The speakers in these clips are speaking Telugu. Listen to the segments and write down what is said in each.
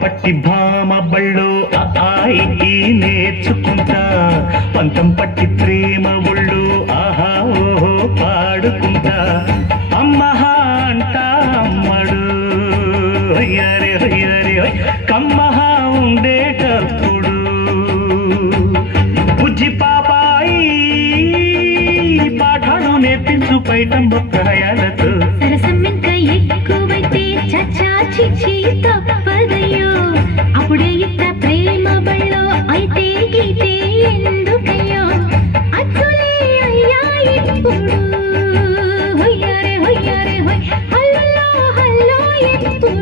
పట్టి భామ బళ్ళు ఆయి నేర్చుకుంటా పంతం పట్టి ప్రేమ ఒళ్ళు ఆహా ఓహో పాడుకుంటా అమ్మహా అంటా అమ్మడు హొయ్యరే హొయ్యరే కమ్మహా ఉండేటప్పుడు బుజ్జి పాపాయి పాఠాలు నేర్పించు పైటం బొక్కయాలతో చిచ్చి తప్పదయ్యో అప్పుడే ఇట్ట ప్రేమ బళ్ళో అయితే గీతే ఎందుకయ్యో అచ్చులే అయ్యా ఇప్పుడు హొయ్యారే హొయ్యారే హొయ్ హల్లో హల్లో ఎప్పుడు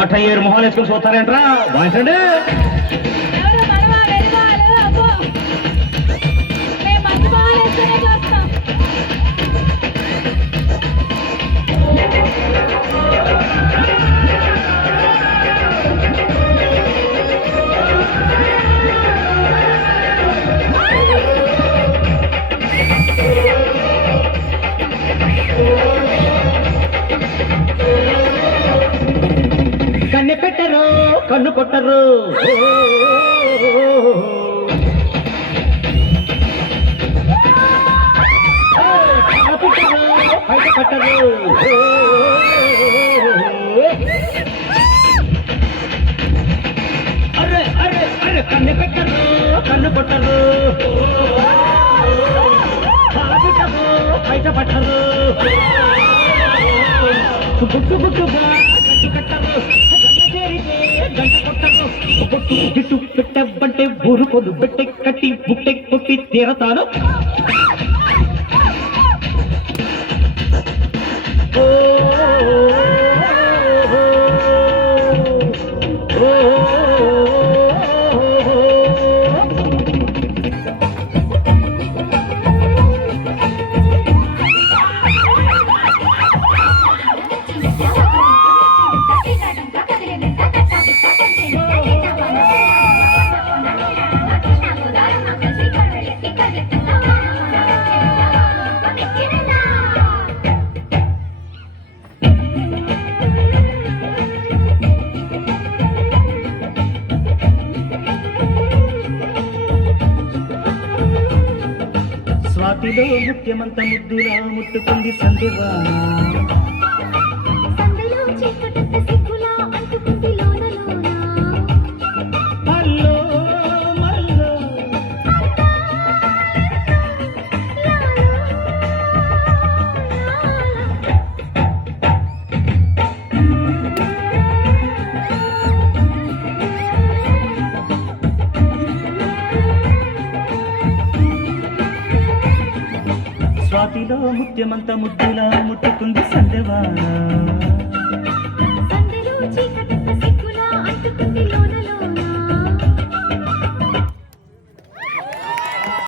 అట్టయ్యేరు మొహాలు వేసుకొని చూస్తారేంట్రా బాగుంటండి కన్ను పెట్టరు కన్ను కొట్టరు బయట పట్టరు అరే అరే అరే కన్ను పెట్టరు కన్ను కొట్టరు బయట పట్టరు గుట్టు గుట్టుగా కట్టరు గంట కొట్టరు బొట్టు గిట్టు పెట్టబంటే ఊరుకోదు పెట్టె కట్టి బుట్టె కొట్టి తీరతాను స్వాతిలో ముఖ్యమంత ముద్దులా ముట్టుకుంది సందేవా స్వాతిలో ముత్యమంత ముద్దులా ముట్టుకుంది సందెవాన